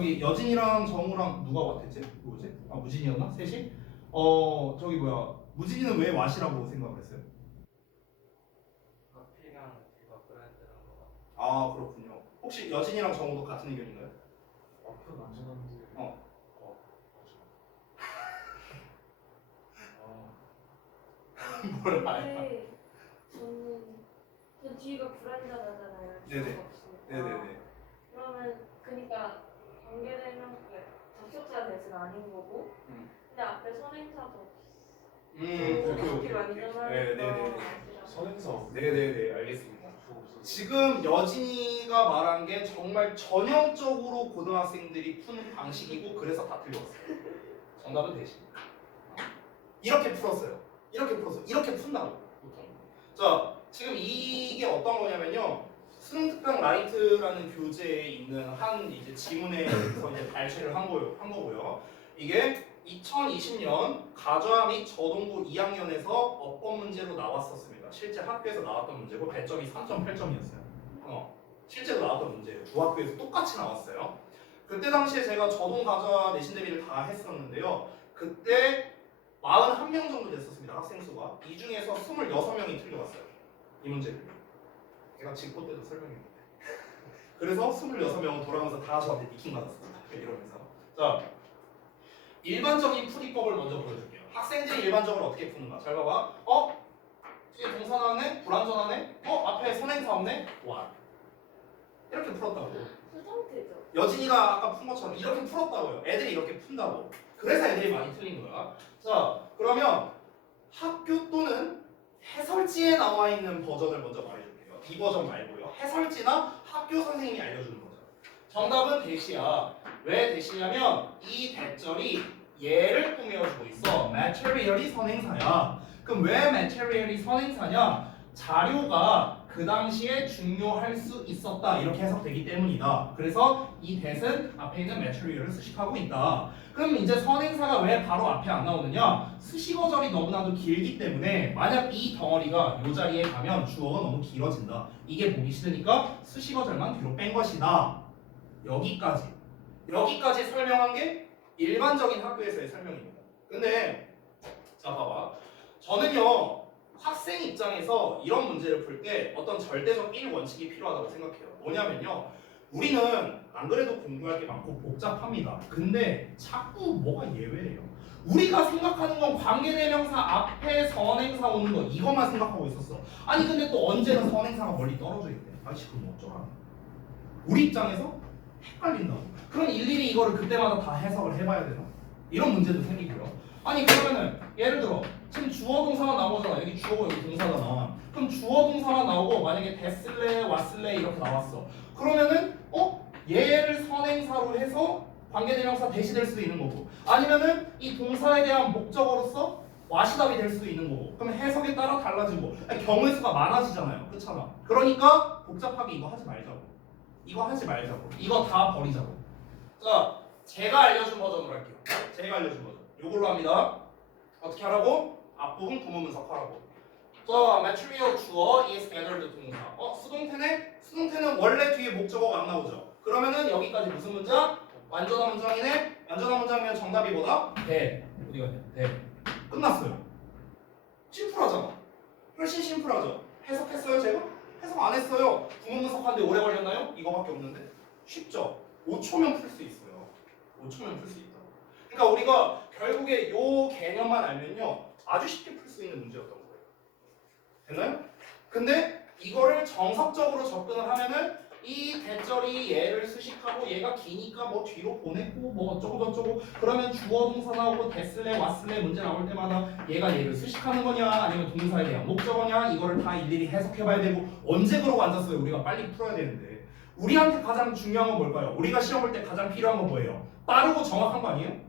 저기 여진이랑 정우랑 누가 왓했지? 누구지? 아 무진이었나? 셋이? 저기 뭐야 무진이는 왜 왓이라고 생각을 했어요? 앞이랑 뒤가 브랜드라는 거 같아. 아 그렇군요. 혹시 여진이랑 정우도 같은 의견인가요? 앞은 안전한데. 어. 맞아. 뭘 알아? 근데 저는 뒤가 불안정하잖아요. 네네. 주어가 없으니까. 네네네. 그러면 그러니까 관계대명 접속사 대신 아닌 거고. 근데 앞에 선행사도 오케이 오케이. 완전하니까. 네네네. 선행사. 네네네 알겠습니다. 지금 여진이가 말한 게 정말 전형적으로 고등학생들이 푸는 방식이고 그래서 다 틀렸어요. 정답은 대신. 이렇게 풀었어요. 이렇게 풀었어요. 이렇게 푼다고 보통. 자, 지금 이게 어떤 거냐면요. 수능특강 라이트라는 교재에 있는 한 이제 지문에서 이제 발췌를 한 거고요. 이게 2020년 가좌 및 저동부 2학년에서 어법 문제로 나왔었습니다. 실제 학교에서 나왔던 문제고 배점이 3.8점이었어요. 실제로 나왔던 문제예요. 두 학교에서 똑같이 나왔어요. 그때 당시에 제가 저동 가좌 내신 대비를 다 했었는데요. 그때 41명 정도 됐었습니다. 학생 수가. 이 중에서 26명이 틀려왔어요. 이 문제를. 제가 직고 때도 설명했는데. 그래서 26명은 돌아가면서 다 저한테 니킹 받았습니다. 이러면서. 자, 일반적인 풀이법을 먼저 보여줄게요. 학생들이 일반적으로 어떻게 푸는가? 잘 봐봐. 뒤에 동사 나왔네? 불완전하네? 앞에 선행사 없네? 와. 이렇게 풀었다고. 수정태죠. 여진이가 아까 푼 것처럼 이렇게 풀었다고요. 애들이 이렇게 푼다고. 그래서 애들이 많이 틀린 거야. 자, 그러면 학교 또는 해설지에 나와 있는 버전을 먼저 말해줄게요. 이 버전 말고요. 해설지나 학교 선생님이 알려주는 버전. 정답은 대시야. 왜 대시냐면 이 대절이 얘를 꾸며주고 있어. material이 선행사야. 그럼 왜 material이 선행사냐? 자료가 그 당시에 중요할 수 있었다 이렇게 해석되기 때문이다. 그래서 이 that은 앞에 있는 material을 수식하고 있다. 그럼 이제 선행사가 왜 바로 앞에 안 나오느냐? 수식어절이 너무나도 길기 때문에 만약 이 덩어리가 이 자리에 가면 주어가 너무 길어진다. 이게 보기 싫으니까 수식어절만 뒤로 뺀 것이다. 여기까지 설명한 게 일반적인 학교에서의 설명입니다. 근데 자 봐봐. 저는요 학생 입장에서 이런 문제를 풀 때 어떤 절대적 1원칙이 필요하다고 생각해요. 뭐냐면요. 우리는 안 그래도 공부할 게 많고 복잡합니다. 근데 자꾸 뭐가 예외래요. 우리가 생각하는 건 관계대명사 앞에 선행사 오는 거 이것만 생각하고 있었어. 아니 근데 또 언제는 선행사가 멀리 떨어져 있대. 아이씨 그럼 어쩌라는 거야. 우리 입장에서 헷갈린다고. 그럼 일일이 이거를 그때마다 다 해석을 해봐야 되나? 이런 문제도 생기고요. 아니 그러면은 예를 들어 지금 주어 동사만 나오잖아. 여기 주어고 여기 동사잖아. 그럼 주어 동사만 나오고 만약에 됐을래 왔을래 이렇게 나왔어. 그러면은 얘를 선행사로 해서 관계대명사 대시될 수도 있는 거고 아니면은 이 동사에 대한 목적어로서 와시답이 될 수도 있는 거고 그럼 해석에 따라 달라지고 경우의 수가 많아지잖아요. 그렇잖아. 그러니까 복잡하게 이거 하지 말자고. 이거 다 버리자고. 자, 제가 알려준 버전으로 할게요. 제가 알려준 버전. 이걸로 합니다. 어떻게 하라고? 앞부분 구문분석하라고. 자, material 주어 is gathered 동사. 수동태네? 수동태는 원래 뒤에 목적어가 안 나오죠. 그러면은 여기까지 무슨 문장? 완전한 문장이네? 완전한 문장이면 정답이 뭐다? 대. 어디 갔냐? 대. 끝났어요. 심플하잖아. 훨씬 심플하죠. 해석했어요, 제가? 해석 안 했어요. 구문분석하는데 오래 걸렸나요? 이거밖에 없는데? 쉽죠? 5초면 풀 수 있어요. 5초면 풀 수 있다. 그러니까 우리가 결국에 요 개념만 알면요. 아주 쉽게 풀 수 있는 문제였던 거예요. 됐나요? 근데 이거를 정석적으로 접근을 하면은 이 대절이 얘를 수식하고 얘가 기니까 뭐 뒤로 보냈고 뭐 어쩌고저쩌고 그러면 주어 동사 나오고 됐을래 왔을래 문제 나올 때마다 얘가 얘를 수식하는 거냐 아니면 동사에 대한 목적어냐 이거를 다 일일이 해석해봐야 되고 언제 그러고 앉았어요. 우리가 빨리 풀어야 되는데 우리한테 가장 중요한 건 뭘까요? 우리가 시험 볼 때 가장 필요한 건 뭐예요? 빠르고 정확한 거 아니에요?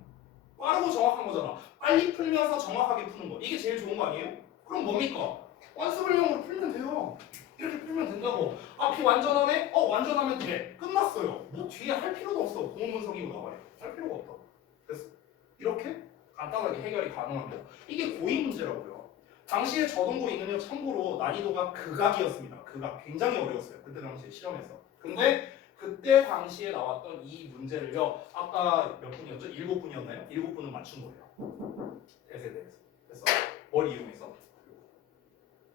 빠르고 정확한 거잖아. 빨리 풀면서 정확하게 푸는 거 이게 제일 좋은 거 아니에요? 그럼 뭡니까? 완수불량으로 풀면 돼요. 이렇게 풀면 된다고. 앞이 완전하네? 완전하면 돼. 끝났어요. 뭐 뒤에 할 필요도 없어. 구문분석이고 나와요. 할 필요가 없다고. 그래서 이렇게 간단하게 해결이 가능한 거. 이게 고의 문제라고요. 당시에 저동고의는요 참고로 난이도가 극악이었습니다. 극악. 굉장히 어려웠어요. 그때 당시에 시험에서. 근데 그때 당시에 나왔던 이 문제를요. 아까 몇 분이었죠? 7분이었나요? 7분은 맞춘 거예요. 대세에 대해서. 됐어? 뭘 이용해서?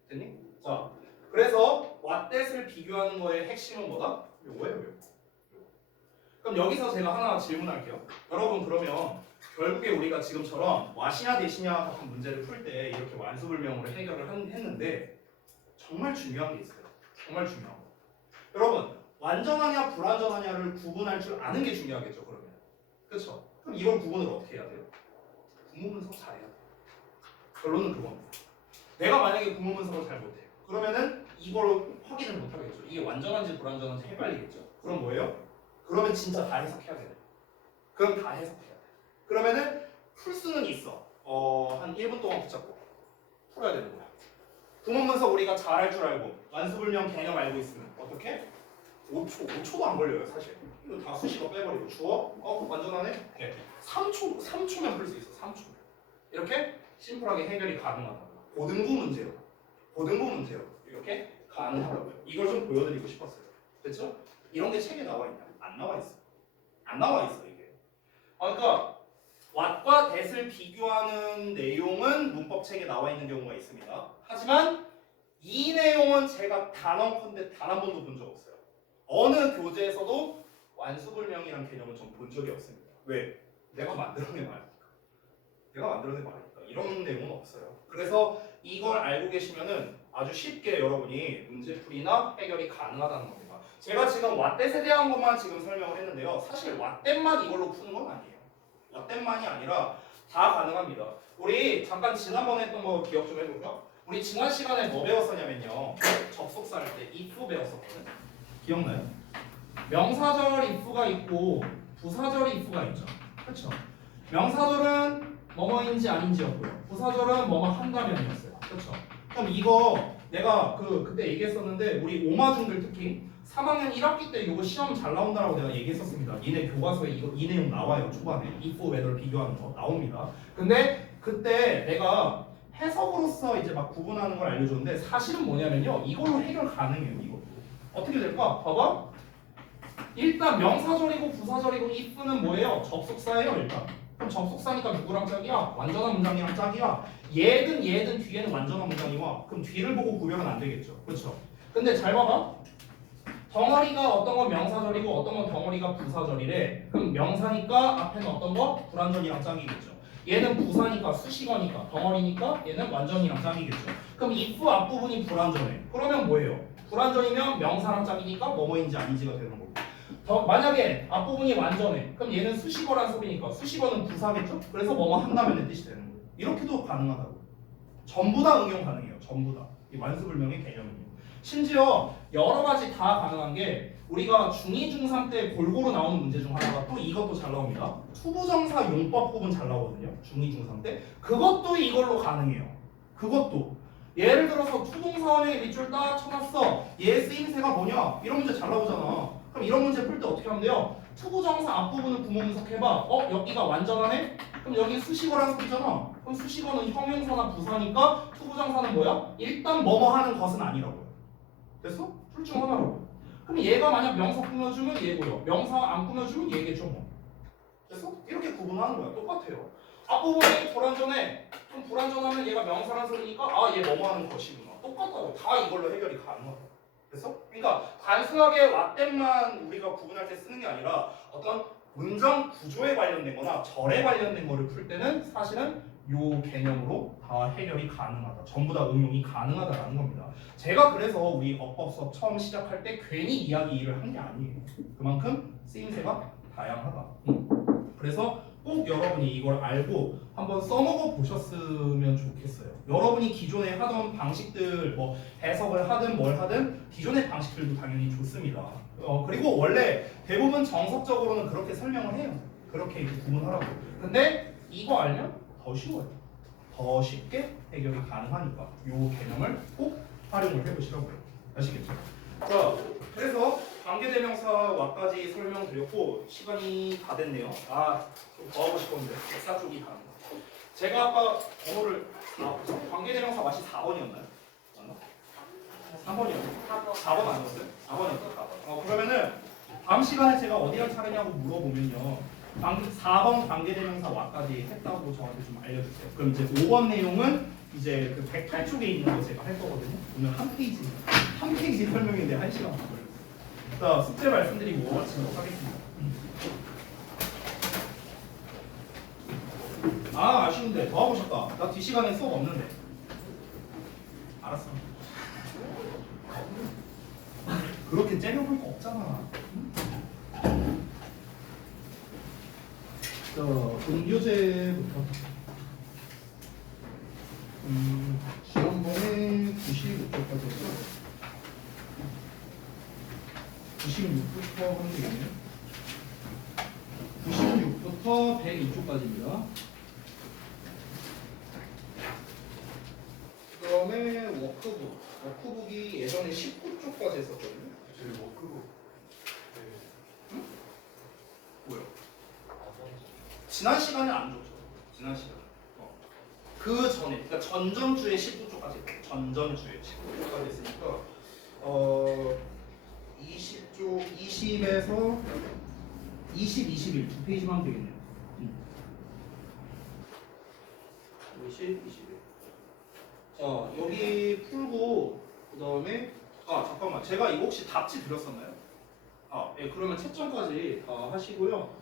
됐니? 자, 그래서 왓댓을 비교하는 거의 핵심은 뭐다? 요거예요, 요거. 그럼 여기서 제가 하나 질문할게요. 여러분 그러면 결국에 우리가 지금처럼 왓이냐 대시냐 같은 문제를 풀 때 이렇게 완수불명으로 해결을 했는데 정말 중요한 게 있어요. 정말 중요한 거. 여러분 완전하냐 불완전하냐를 구분할 줄 아는 게 중요하겠죠. 그러면 그렇죠? 그럼 이걸 구분을 어떻게 해야 돼요? 구문분석 잘해야 돼요. 결론은 그겁니다. 내가 만약에 구문분석을 잘 못해요. 그러면은 이걸 확인을 못하겠죠. 이게 완전한지 불완전한지 헷갈리겠죠. 그럼 뭐예요? 그러면 진짜 다 해석해야 돼요. 그럼 다 해석해야 돼. 그러면은 풀 수는 있어. 한 1분 동안 붙잡고 풀어야 되는 거야. 구문분석 우리가 잘할 줄 알고 완수불명 개념 알고 있으면 어떻게? 5초도 안 걸려요 사실. 이거 다 수식어 빼버리고 주어 완전하네? 오케이. 3초면 풀 수 있어. 3초. 이렇게 심플하게 해결이 가능하다고. 고등부 문제요. 고등부 문제요. 이렇게 가능하다고요. 이걸 좀 보여드리고 싶었어요. 됐죠? 이런 게 책에 나와 있냐? 안 나와 있어. 안 나와 있어 이게. 그러니까 what과 that을 비교하는 내용은 문법 책에 나와 있는 경우가 있습니다. 하지만 이 내용은 제가 단언컨대 단 한 번도 본 적 없어요. 어느 교재에서도 완수불명이란 개념은 전 본 적이 없습니다. 왜? 내가 만들어낸 말이니까. 내가 만들어낸 말이니까. 이런 내용은 없어요. 그래서 이걸 알고 계시면은 아주 쉽게 여러분이 문제풀이나 해결이 가능하다는 겁니다. 제가 지금 왓댓에 대한 것만 지금 설명을 했는데요. 사실 왓댓만 이걸로 푸는 건 아니에요. 왓댓만이 아니라 다 가능합니다. 우리 잠깐 지난번에 했던 거 기억 좀 해볼까? 우리 지난 시간에 뭐 배웠었냐면요. 접속사 할 때 if 배웠었거든. 기억나요? 명사절 if가 있고 부사절 if가 있죠. 그렇죠? 명사절은 뭐뭐인지 아닌지였고요. 부사절은 뭐뭐 한다면이었어요. 그렇죠? 그럼 이거 내가 그때 얘기했었는데 우리 오마중들 특히 3학년 1학기 때 이거 시험 잘 나온다라고 내가 얘기했었습니다. 니네 교과서에 이 내용 나와요. 초반에 if, whether 비교하는 거 나옵니다. 근데 그때 내가 해석으로서 이제 막 구분하는 걸 알려줬는데 사실은 뭐냐면요. 이걸로 해결 가능해요. 이거 어떻게 될까? 봐봐. 일단 명사절이고 부사절이고 if는 뭐예요? 접속사예요. 일단. 그럼 접속사니까 누구랑 짝이야? 완전한 문장이랑 짝이야. 얘든 뒤에는 완전한 문장이 와. 그럼 뒤를 보고 구별은 안 되겠죠. 그렇죠? 근데 잘 봐봐. 덩어리가 어떤 건 명사절이고 어떤 건 덩어리가 부사절이래. 그럼 명사니까 앞에는 어떤 거? 불완전이랑 짝이겠죠. 얘는 부사니까 수식어니까 덩어리니까 얘는 완전이랑 짝이겠죠. 그럼 if 앞부분이 불완전해. 그러면 뭐예요? 불완전이면 명사랑 짝이니까 뭐뭐인지 아닌지가 되는 거고. 만약에 앞부분이 완전해. 그럼 얘는 수식어란 소리니까 수식어는 부사겠죠? 그래서 뭐뭐 한다면의 뜻이 되는 거예요. 이렇게도 가능하다고. 전부 다 응용 가능해요. 전부 다. 이 완수불명의 개념은요. 심지어 여러 가지 다 가능한 게 우리가 중2, 중3 때 골고루 나오는 문제 중 하나가 또 이것도 잘 나옵니다. 투부정사 용법 부분 잘 나오거든요. 중2, 중3 때. 그것도 이걸로 가능해요. 그것도. 예를 들어서 투동사원의 밑줄 딱 쳐놨어. 얘 쓰임새가 뭐냐? 이런 문제 잘 나오잖아. 그럼 이런 문제 풀 때 어떻게 하면 돼요? 투부정사 앞부분을 구문분석해봐. 여기가 완전하네? 그럼 여기 수식어라는 소리잖아. 그럼 수식어는 형용사나 부사니까 투부정사는 뭐야? 일단 뭐뭐 하는 것은 아니라고요. 됐어? 둘 중 하나라고. 그럼 얘가 만약 명사 꾸며주면 얘고요. 명사 안 꾸며주면 얘겠죠 뭐. 됐어? 이렇게 구분하는 거야. 똑같아요. 앞부분이 불완전해. 그럼 불완전하면 얘가 명사란 소리니까 얘 뭐뭐 하는 것이구나. 똑같다고. 다 이걸로 해결이 가능하다. 됐어? 그러니까 단순하게 왓댓만 우리가 구분할 때 쓰는 게 아니라 어떤 문장 구조에 관련된 거나 절에 관련된 거를 풀 때는 사실은 요 개념으로 다 해결이 가능하다. 전부 다 응용이 가능하다라는 겁니다. 제가 그래서 우리 어법 수업 처음 시작할 때 괜히 이야기를 한 게 아니에요. 그만큼 쓰임새가 다양하다. 그래서 꼭 여러분이 이걸 알고 한번 써먹어 보셨으면 좋겠어요. 여러분이 기존에 하던 방식들 뭐 해석을 하든 뭘 하든 기존의 방식들도 당연히 좋습니다. 그리고 원래 대부분 정석적으로는 그렇게 설명을 해요. 그렇게 이렇게 구분하라고. 근데 이거 알면 더 쉬워요. 더 쉽게 해결이 가능하니까 이 개념을 꼭 활용을 해보시라고요. 아시겠죠? 자, 그래서 관계대명사와까지 설명드렸고 시간이 다 됐네요. 좀 더 하고 싶었는데 104쪽이 가는 거. 제가 아까 번호를 관계대명사 맛이 4번이었나요? 맞나? 3번이었나요? 4번 아니었어요? 4번이었어요. 4번. 그러면은 다음 시간에 제가 어디랑 차례냐고 물어보면요. 4번 관계대명사 와까지 했다고 저한테 좀 알려주세요. 그럼 이제 5번 내용은 이제 그 108쪽에 있는 거 제가 할 거거든요. 오늘 한 페이지 설명인데 1시간 걸려요. 자, 숙제 말씀드리고 마치도록 하겠습니다. 아, 아쉬운데 더 하고 싶다. 나 뒷시간에 수업 없는데. 알았어. 그렇게 째려볼 거 없잖아. 자, 음교재부터. 지난번에 95쪽까지였죠? 96부터 하면 되겠네요. 96부터 102쪽까지입니다. 그 다음에 워크북이 예전에 19쪽까지 했었거든요. 저희 워크북 네. 뭐요? 지난 시간에 안 줬죠. 지난 시간에. 그 전에, 그러니까 전전주에 19쪽까지 했어요. 전전주에 19쪽까지 했으니까 20쪽, 20에서 20, 21 두 페이지만 하면 되겠네요. 20, 21. 자, 여기 풀고 그 다음에 잠깐만, 제가 이거 혹시 답지 드렸었나요? 예, 그러면 채점까지 다 하시고요.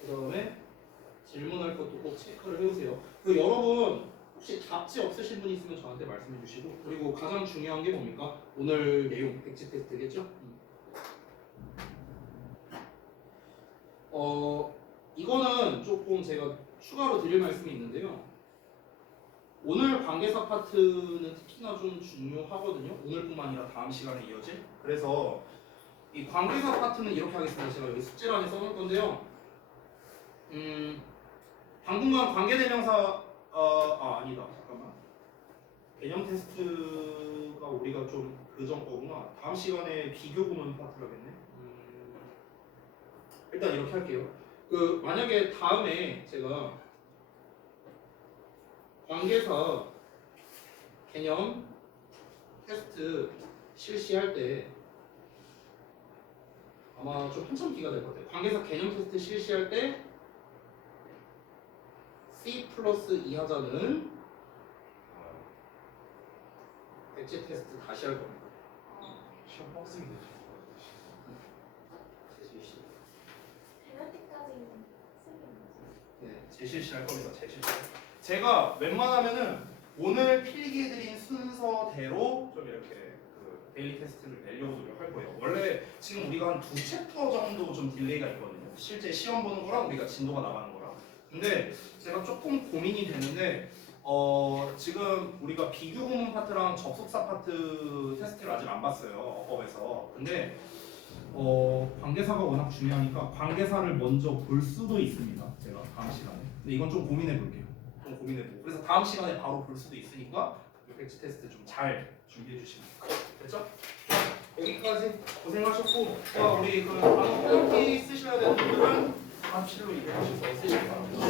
그 다음에 질문할 것도 꼭 체크를 해주세요. 그 여러분 혹시 답지 없으신 분 있으면 저한테 말씀해 주시고, 그리고 가장 중요한 게 뭡니까? 오늘 내용 백지 테스트겠죠? 이거는 조금 제가 추가로 드릴 말씀이 있는데요. 오늘 관계사 파트는 특히나 좀 중요하거든요. 오늘뿐만 아니라 다음 시간에 이어질. 그래서 이 관계사 파트는 이렇게 하겠습니다. 제가 여기 숙제란에 써놓을 건데요. 당분간 관계대명사 아니다. 잠깐만. 개념 테스트가 우리가 좀 그전 거구나. 다음 시간에 비교 구문 파트라겠네. 일단 이렇게 할게요. 그 만약에 다음에 제가 관계사 개념 테스트 실시할 때 아마 좀 한참 기가 될 것 같아요. 관계사 개념 테스트 실시할 때 C 플러스 2 하자는 백지 테스트 다시 할 겁니다. 시험 빡세게 되죠. 재실시. 페널티까지는 쓰기 네, 재실시 할 겁니다. 재실시. 제가 웬만하면은 오늘 필기해드린 순서대로 좀 이렇게 그 데일리 테스트를 내려고 노력할 거예요. 원래 지금 우리가 한 2챕터 정도 좀 딜레이가 있거든요. 실제 시험 보는 거랑 우리가 진도가 나가는 거랑. 근데 제가 조금 고민이 되는데 지금 우리가 비교 구문 파트랑 접속사 파트 테스트를 아직 안 봤어요. 어법에서. 근데 관계사가 워낙 중요하니까 관계사를 먼저 볼 수도 있습니다. 제가 다음 시간에. 근데 이건 좀 고민해 볼게요. 좀 고민해보고. 그래서 다음 시간에 바로 볼 수도 있으니까 백지 테스트 좀 잘 준비해 주시면 됐죠? 여기까지 고생하셨고, 우리 그 단어 페널티 쓰셔야 되는 분들은 답실로 이동하셔서 쓰시기 바랍니다.